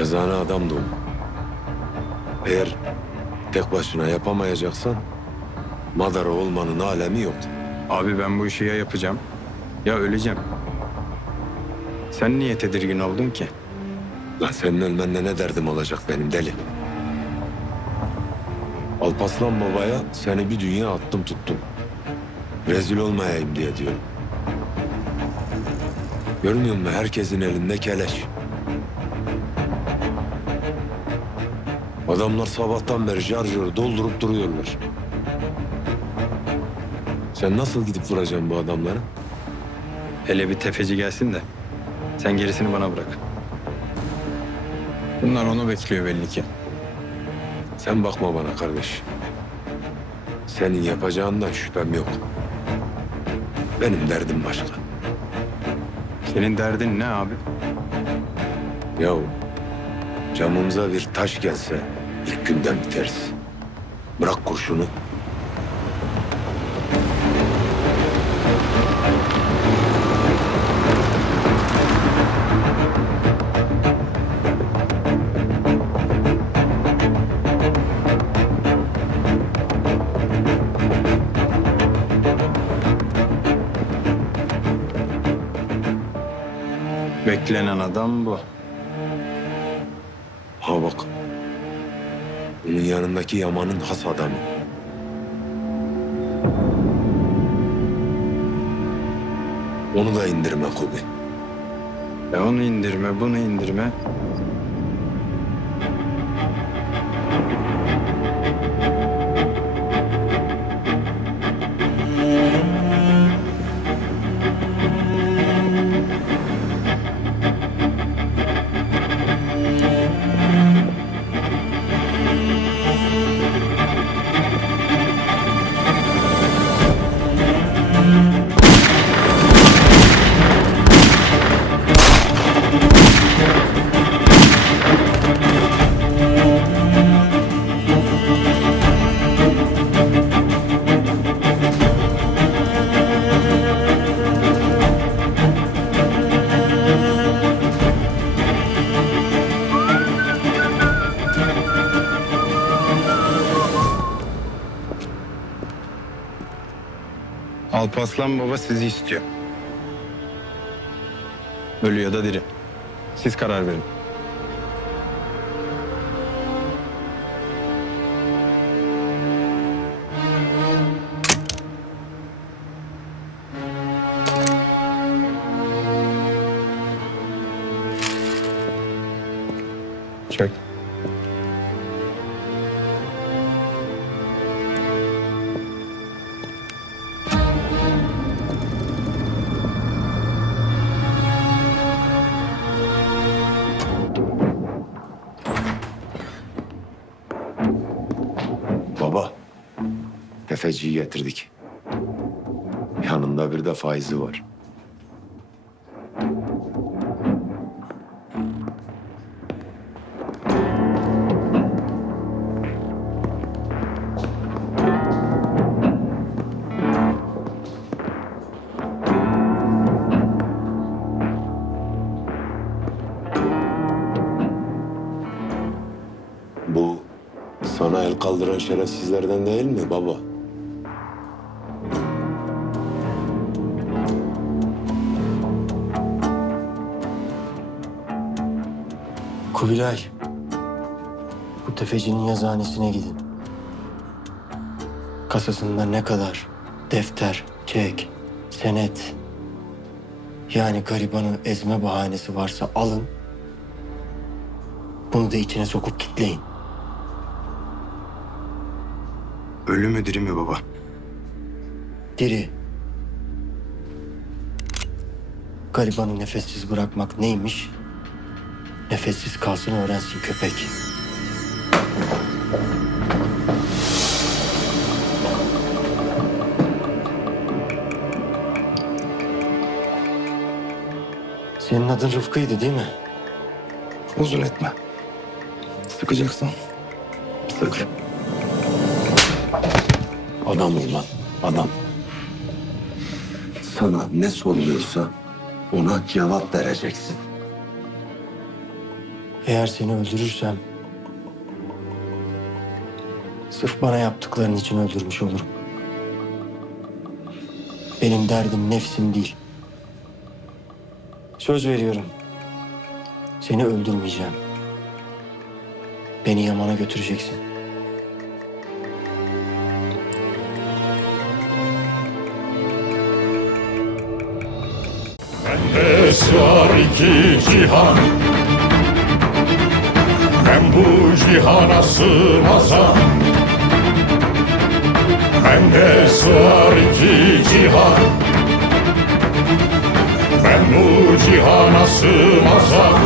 adamdı o. Eğer tek başına yapamayacaksan Madara olmanın alemi yok. Abi ben bu işi ya yapacağım ya öleceğim. Sen niye tedirgin oldun ki? Lan senin ölmenle ne derdim olacak benim deli? Alpaslan babaya seni bir dünya attım tuttum. Rezil olmayayım diye diyorum. Görmüyor musun herkesin elinde keleş. Adamlar sabahtan beri şarjörü doldurup duruyorlar. Sen nasıl gidip vuracaksın bu adamları? Hele bir tefeci gelsin de sen gerisini bana bırak. Bunlar onu bekliyor belli ki. Sen bakma bana kardeş. Senin yapacağından şüphem yok. Benim derdim başka. Senin derdin ne abi? Yahu camımıza bir taş gelse ilk günden biteriz. Bırak kurşunu. Beklenen adam bu. Ha bak. Bunun yanındaki Yaman'ın has adamı. Onu da indirme Kubi. E onu indirme, bunu indirme. Alpaslan baba sizi istiyor. Ölü ya da diri. Siz karar verin. Çök. Tefeciyi getirdik. Yanında bir de faizi var. Bu sana el kaldıran şerefsizlerden değil mi baba? Kubilay. Bu tefecinin yazıhanesine gidin. Kasasında ne kadar defter, çek, senet yani garibanı ezme bahanesi varsa alın. Bunu da içine sokup kitleyin. Ölü mü diri mi baba? Diri. Garibanı nefessiz bırakmak neymiş? Nefessiz kalsın öğrensin köpek. Senin adın Rıfkı'ydı değil mi? Uzun etme. Sıkacaksan sık. Adam ol lan, adam. Sana ne soruluyorsa ona cevap vereceksin. Eğer seni öldürürsem... Sırf bana yaptıkların için öldürmüş olurum. Benim derdim nefsim değil. Söz veriyorum. Seni öldürmeyeceğim. Beni Yaman'a götüreceksin. Bende sığar iki cihan bu cihana sığmazam. Bende sığar iki cihan. Ben bu cihana sığmazam